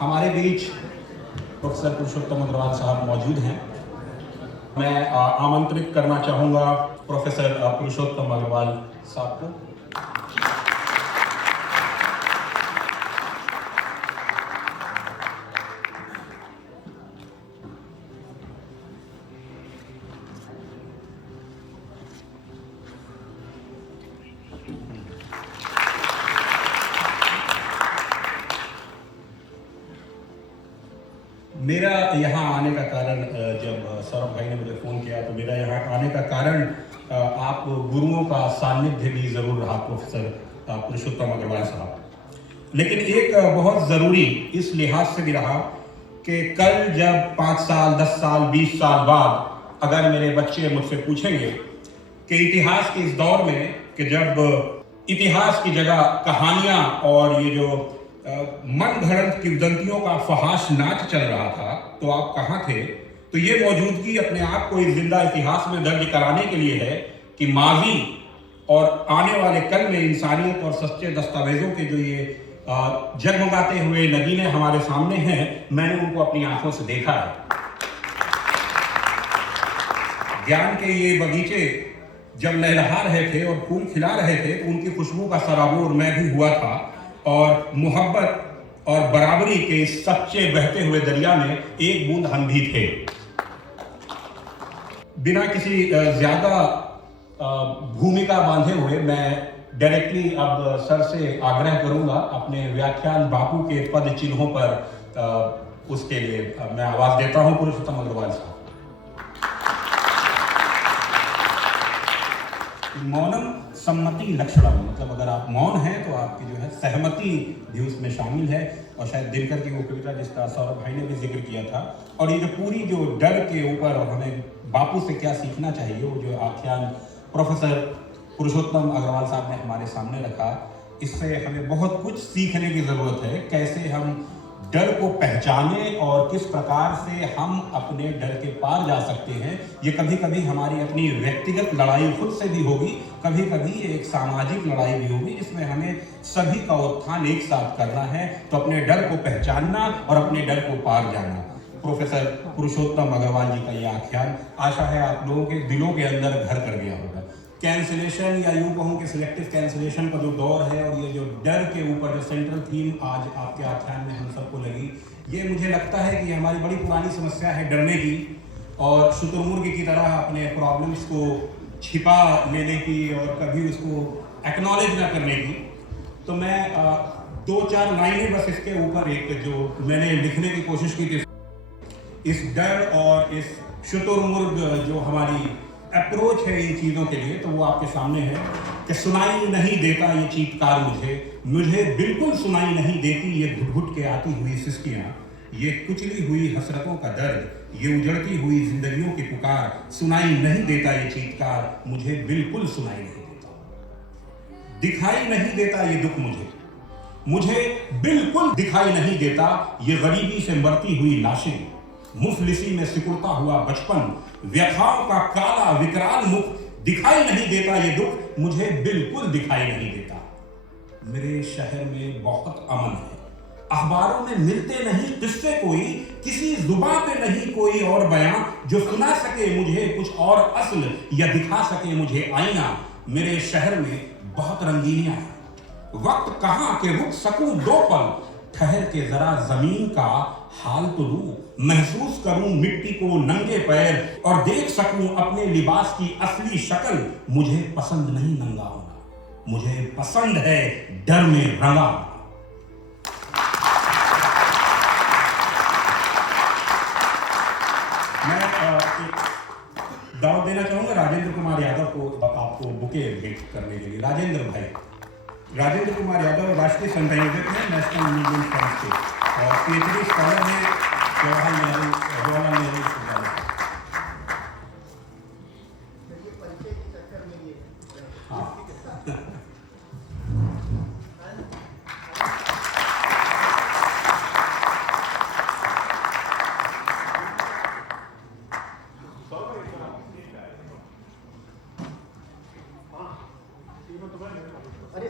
हमारे बीच प्रोफेसर पुरुषोत्तम अग्रवाल साहब मौजूद हैं। मैं आमंत्रित करना चाहूँगा प्रोफेसर पुरुषोत्तम अग्रवाल साहब को। मेरा यहाँ आने का कारण, जब सौरभ भाई ने मुझे फ़ोन किया तो मेरा यहाँ आने का कारण आप गुरुओं का सानिध्य भी ज़रूर रहा प्रोफेसर पुरुषोत्तम अग्रवाल साहब। लेकिन एक बहुत ज़रूरी इस लिहाज से भी रहा कि कल जब 5 साल 10 साल 20 साल बाद अगर मेरे बच्चे मुझसे पूछेंगे कि इतिहास के इस दौर में कि जब इतिहास की जगह कहानियाँ और ये जो मन घड़ंत किंवदंतियों का फहाश नाच चल रहा था तो आप कहाँ थे, तो ये मौजूदगी अपने आप को इस जिंदा इतिहास में दर्ज कराने के लिए है कि माजी और आने वाले कल में इंसानियत और सच्चे दस्तावेजों के जो ये जगमगाते हुए नगीने हमारे सामने हैं, मैंने उनको अपनी आंखों से देखा है। ज्ञान के ये बगीचे जब लहलहा रहे थे और फूल खिला रहे थे तो उनकी खुशबू का सराबोर मैं भी हुआ था और मोहब्बत और बराबरी के इस सच्चे बहते हुए दरिया में एक बूंद हम भी थे। बिना किसी ज्यादा भूमिका बांधे हुए मैं डायरेक्टली अब सर से आग्रह करूंगा अपने व्याख्यान बापू के पद चिन्हों पर उसके लिए मैं आवाज देता हूं पुरुषोत्तम अग्रवाल साहब। मौनम सम्मति लक्षणम, मतलब अगर आप मौन हैं तो आपकी जो है सहमति भी उसमें शामिल है। और शायद दिनकर की वो कविता जिसका सौरभ भाई ने भी जिक्र किया था। और ये जो पूरी जो डर के ऊपर और हमें बापू से क्या सीखना चाहिए, वो जो आख्यान प्रोफेसर पुरुषोत्तम अग्रवाल साहब ने हमारे सामने रखा, इससे हमें बहुत कुछ सीखने की जरूरत है। कैसे हम डर को पहचाने और किस प्रकार से हम अपने डर के पार जा सकते हैं। ये कभी कभी हमारी अपनी व्यक्तिगत लड़ाई खुद से भी होगी, कभी कभी एक सामाजिक लड़ाई भी होगी जिसमें हमें सभी का उत्थान एक साथ करना है। तो अपने डर को पहचानना और अपने डर को पार जाना, प्रोफेसर पुरुषोत्तम अग्रवाल जी का ये आख्यान आशा है आप लोगों के दिलों के अंदर घर कर गया होगा। कैंसिलेशन या यूं कहूं कि सिलेक्टिव कैंसिलेशन का जो दौर है और ये जो डर के ऊपर जो सेंट्रल थीम आज आपके आख्यान में हम सबको लगी, ये मुझे लगता है कि हमारी बड़ी पुरानी समस्या है डरने की और शुतुरमुर्ग की तरह अपने प्रॉब्लम्स को छिपा लेने की और कभी उसको एक्नॉलेज ना करने की। तो मैं 2-4 लाइनें बस इसके ऊपर एक जो मैंने लिखने की कोशिश की थी, इस डर और इस शुतुरमुर्ग जो हमारी अप्रोच है इन चीज़ों के लिए, तो वो आपके सामने है कि सुनाई नहीं देता ये चीत्कार मुझे बिल्कुल सुनाई नहीं देती ये घुट-घुट के आती हुई सिसकियाँ, ये कुचली हुई हसरतों का दर्द, ये उजड़ती हुई जिंदगियों की पुकार, सुनाई नहीं देता ये चीत्कार मुझे बिल्कुल सुनाई नहीं देता। दिखाई नहीं देता ये दुख मुझे बिल्कुल दिखाई नहीं देता ये गरीबी से मरती हुई लाशें, मुफलिसी में सिकुड़ता हुआ बचपन, व्यथाओं का काला विकराल मुख, दिखाई नहीं देता ये दुख मुझे बिल्कुल दिखाई नहीं देता। मेरे शहर में बहुत अमन है, अखबारों में मिलते नहीं किस्से कोई, किसी जुबान पे नहीं कोई और बयां जो सुना सके मुझे कुछ और असल या दिखा सके मुझे आईना। मेरे शहर में बहुत रंगीनियां हैं, वक्त कहां के रुक सकूं 2 पल, ठहर के जरा जमीन का हाल तो लूं, महसूस करूं मिट्टी को नंगे पैर और देख सकूं अपने लिबास की असली शक्ल। मुझे पसंद नहीं नंगा होना, मुझे पसंद है डर में रंगा होना। मैं दावत देना चाहूंगा राजेंद्र कुमार यादव को आपको बुके भेंट करने के लिए। राजेंद्र कुमार यादव राष्ट्रीय संयोजक हैं नेशनल म्यूजियम फंड के और PhD स्कॉलर हैं जवाहरलाल नेहरू विश्वविद्यालय। हाँ अरे